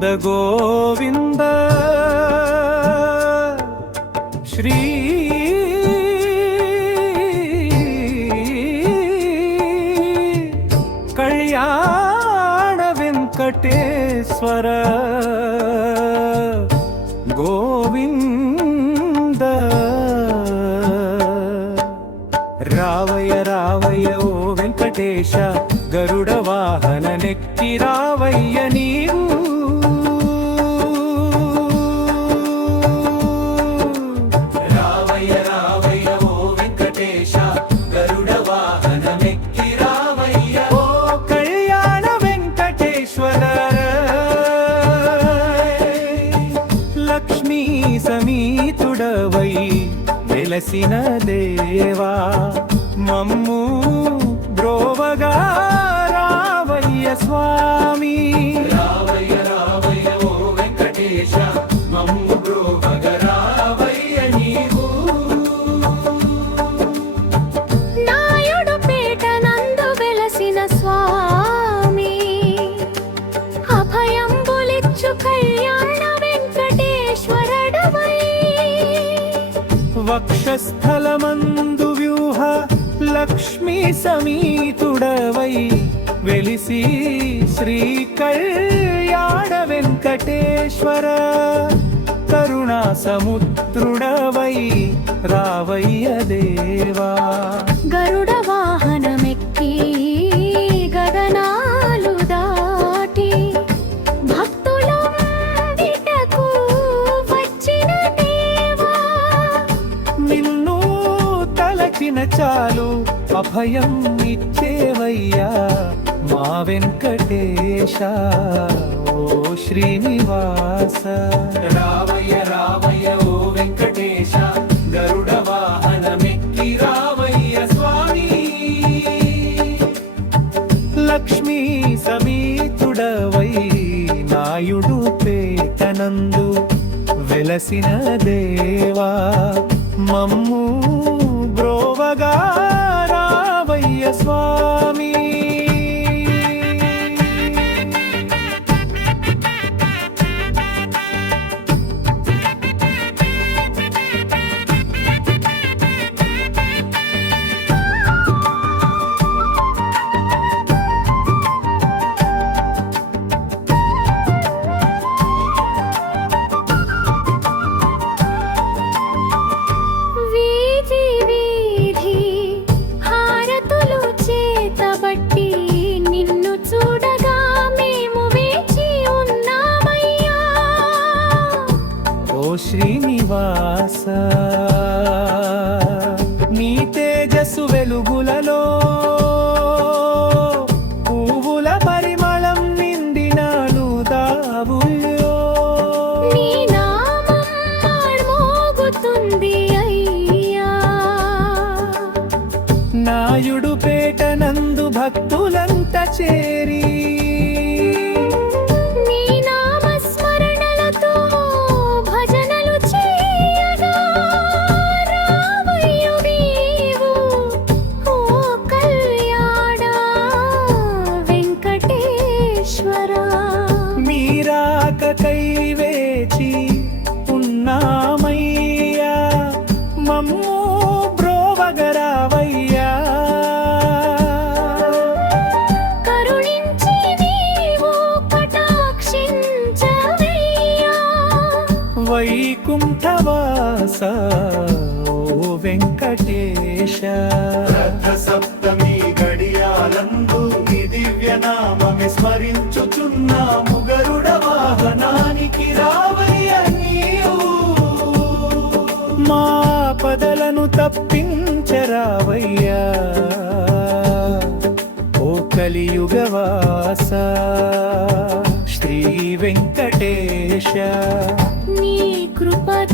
గోవింద శ్రీ కళ్యాణ వెంకటేశ్వర గోవింద రావయ్య రావయ్య ఓ వెంకటేశ గరుడ వాహన నెక్కి రావయ్య నీవు వెలసిన దేవా మమ్ము ద్రోవగా రావయ్య స్వామి. సమీతుడవై వెలిసి శ్రీ కళ్యాణ వెంకటేశ్వర కరుణా సముద్రుడవై రావయ్య దేవా. గరుడ తలచిన చాలు అభయం ఇచ్చేవయ్యా. మా వెంకటేశ ఓ శ్రీనివాస. రావయ్య రావయ్య ఓ వెంకటేశ గరుడ వాహనమెక్కి రావయ్య స్వామి. లక్ష్మీ సమీతుడవై నాయుడు పేటనందు వెలసిన దేవా. మమ్ము రావయ్య స్వామి శ్రీనివాస. నీ తేజస్సు వెలుగులలో పువ్వుల పరిమళం నిండినాను దావుల్లో. నీ నామం మోగుతుంది అయ్యా. నాయుడు పేటనందు భక్తులంత చేరి మీరాకకై వేచి ఉన్నామయ్యా. మమ్ము బ్రోవగరావయ్యా. వైకుంఠవాస ఓ వెంకటేశ. సప్తమి గడియాలందు నామమే స్మరించుచున్నాము గరుడ వాహనానికి రావయ్య మా పదలను తప్పించరావయ్యా. ఓ కలియుగవాస శ్రీ వెంకటేశ. నీ కృపద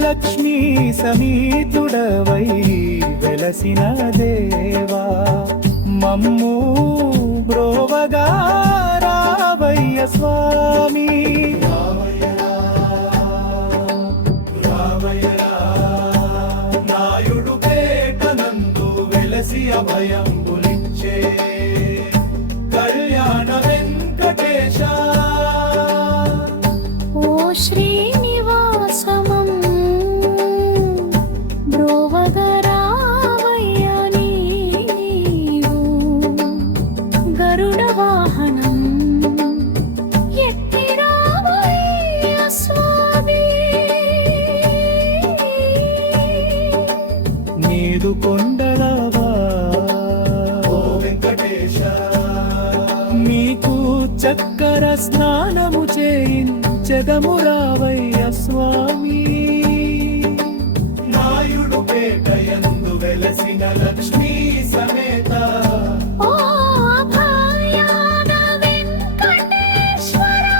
లక్ష్మీ సమీతుడవై వెలసిన దేవా. మమ్ము బ్రోవగా స్వామి చక్కర స్నానము చేయించదము రావయ్య స్వామి. నాయుడు పేటయందు వెలసిన లక్ష్మీ సమేత. ఓ అభయాన వెంకటేశ్వరా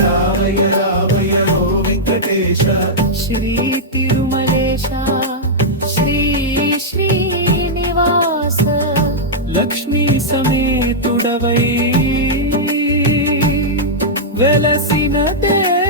రావయ్య రావయ్య ఓ వెంకటేశ. శ్రీ తిరుమలేశ శ్రీ శ్రీనివాస. లక్ష్మీ సమేతుడవై వెలసిన దేవా